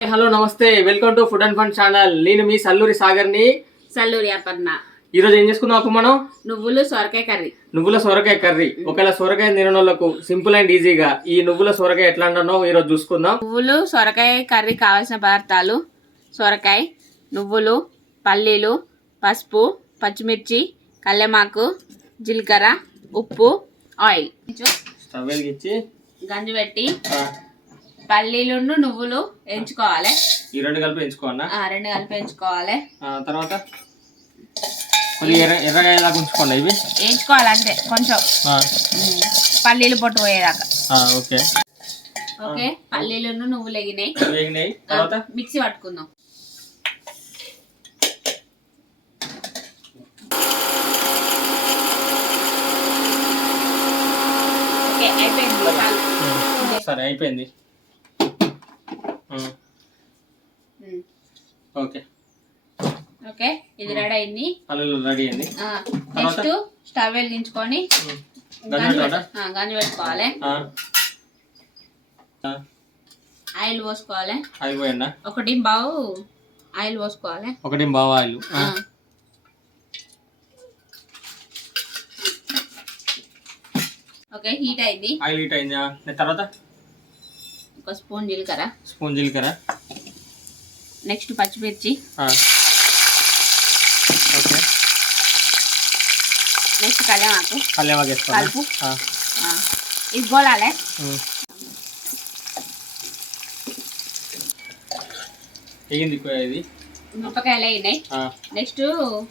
Hello నమస్తే, welcome to food and fun channel. నేను మీ సల్లూరి సాగర్ ని. సల్లూరి అపర్ణ. ఈ రోజు ఏం చేసుకుందాం అప్పు మనం? నువ్వుల సొరకాయ కర్రీ. ఒకవేళ సొరకాయ తిననోళ్ళకు సింపుల్ అండ్ ఈజీగా ఈ నువ్వుల సొరకాయ ఎట్లా అంటానో ఈ రోజు చూసుకుందాం. నువ్వులు సొరకాయ కర్రీ కావాల్సిన పదార్థాలు: సొరకాయ, నువ్వులు, పల్లీలు, పసుపు, పచ్చిమిర్చి, కల్లెమాకు, జీలకర్ర, ఉప్పు, ఆయిల్. స్టవ్ వెలిగించి గంజి పెట్టి పల్లీలు నువ్వులు ఎంచుకోవాలి. ఈ రెండు కలిపి ఎంచుకోవాలా? రెండు కలిపి ఎంచుకోవాలి. తర్వాత ఎర్రగా ఉంచుకోండి. ఇవి ఎంచుకోవాలంటే కొంచెం పల్లీలు పొట్టు పోయేదాకా. ఓకే ఓకే, పల్లీలు నువ్వులు ఎగినాయి. తర్వాత మిక్సీ పట్టుకుందాం. సరే అయిపోయింది. ఓకే ఓకే, ఇది రెడీ అయింది. రెడీ అయింది. నెక్స్ట్ స్టవ్ వెలిగించుకొని గంజి పెట్టుకోవాలి. ఆయిల్ పోసుకోవాలి. ఆయిల్ పోయండి. ఒకటి బావు ఆయిల్ పోసుకోవాలి. ఆయిల్. ఓకే, హీట్ అయింది. ఆయిల్ హీట్ అయింది. తర్వాత ఒక స్పూన్ జీలకర్ర. నెక్స్ట్ పచ్చిమిర్చి. ఓకే, నెక్స్ట్ కల్లెమాకు కలుపు. ఇది గోలాలి. ఇది మిరపకాయలు అయినాయి. నెక్స్ట్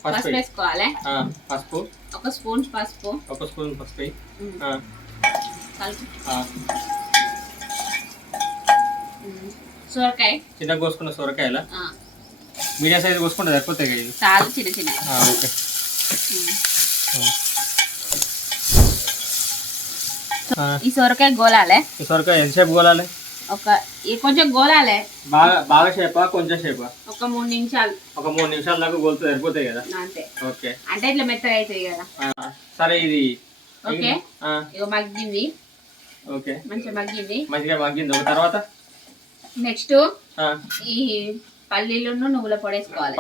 పసుపు వేసుకోవాలి. పసుపు ఒక స్పూన్ పసుపు. కలుపు. సొరకాయ చిన్న కోసుకున్న సొరకాయల మీడియం సైజ్ కోసుకుంటే సరిపోతాయి. చాలు చిన్న. ఓకే, ఈ సొరకాయ గోలాలి. ఎంతసేపు గోలాలి? కొంచెం గోలాలి. బాగా షేపా కొంచెం షేపా? ఒక 3 నిమిషాలు. 3 నిమిషాల దాకా గోలితే సరిపోతాయి కదా? అంతే. ఓకే, అంటే ఇట్లా మెత్తగా అవుతుంది కదా. సరే, ఇది ఓకే. ఇక మగ్గింది. ఓకే, మంచిగా మగ్గింది. ఒక తర్వాత నెక్స్ట్ ఈ పల్లీలు నువ్వుల పొడి వేసుకోవాలి.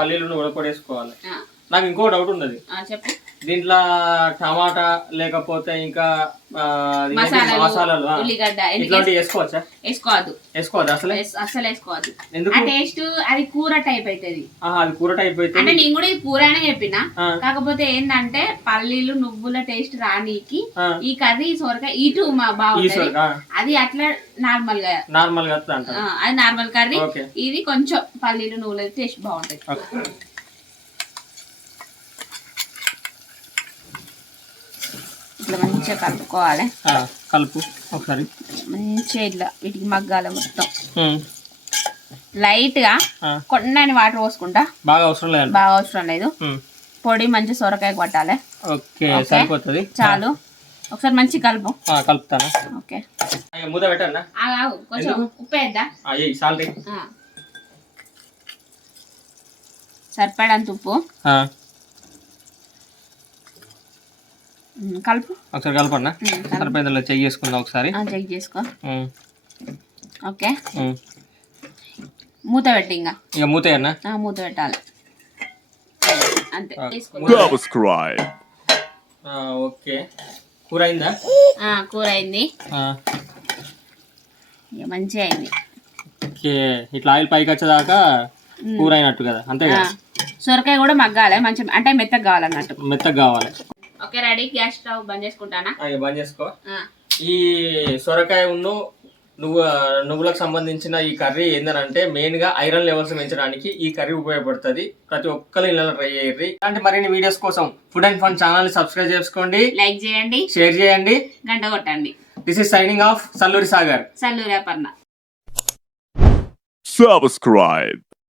నాకు ఇంకో డౌట్ ఉన్నది. చెప్పు. దీంట్లో టమాటా లేకపోతే ఇంకా మసాలాలు ఉల్లిగడ్డ ఇట్లాంటివి వేసుకోవచ్చా? వేసుకోవద్దు అసలు వేసుకోవద్దు. టేస్ట్ అది కూర టైప్ అవుతుంది. అది కూర టైప్ అవుతుంది. అంటే నేను కూడా ఇది కూర అనే చెప్పిన. కాకపోతే ఏంటంటే పల్లీలు నువ్వుల టేస్ట్ రానీకి ఈ కర్రీ సొరకాయ ఇటు బాగుంటుంది. అది అట్లా నార్మల్ గా అది నార్మల్ కర్రీ. ఇది కొంచెం పల్లీలు నువ్వుల టేస్ట్ బాగుంటది. ఇట్లా మంచిగా కలుపుకోవాలి. కలుపు ఒకసారి మంచిగా ఇట్లా వీటికి మగ్గాలి మొత్తం. లైట్ గా కొన్ని వాటర్ పోసుకుంటా. బాగా అవసరం లేదు. పొడి మంచి సొరకాయ పట్టాలి. సరిపోతుంది. చాలు. ఒకసారి మంచి కలుపుతాను. ఓకే, మూత పెట్టండి. కొంచెం ఉప్పు వేద్దా? సరిపడంత ఉప్పు కలుపు. ఒకసారి కలపండి. సరిపోయింది. చెక్ చేసుకుందాం ఒకసారి. చెక్ చేసుకో. ఓకే, మూత పెట్టి ఇక మూత పెట్టాలి. అంతే. ఓకే, కూర అయిందా? కూర అయింది. మంచిగా అయింది. ఓకే, ఇట్లా ఆయిల్ పైకి వచ్చేదాకా కూర అయినట్టు కదా? అంతే కదా. సొరకాయ కూడా మగ్గాలి మంచిగా, అంటే మెత్తగా కావాలన్నట్టు. మెత్తగా కావాలి. Okay, ready. గ్యాస్ స్టవ్ బంద్ చేసుకుంటానా? బంద్ చేసుకో. ఈ సొరకాయ నువ్వులకు సంబంధించిన ఈ కర్రీ ఏంటంటే మెయిన్ గా ఐరన్ లెవెల్స్ పెంచడానికి ఈ కర్రీ ఉపయోగపడుతుంది. ప్రతి ఒక్కరు ఇలా ట్రై చేయండి. ఇలాంటి మరిన్ని వీడియోస్ కోసం ఫుడ్ అండ్ ఫన్ ఛానల్ ని సబ్స్క్రైబ్ చేసుకోండి, లైక్ చేయండి, షేర్ చేయండి, గంట కొట్టండి. This is signing off Salluri Sagar. Salluri Aparna. Subscribe.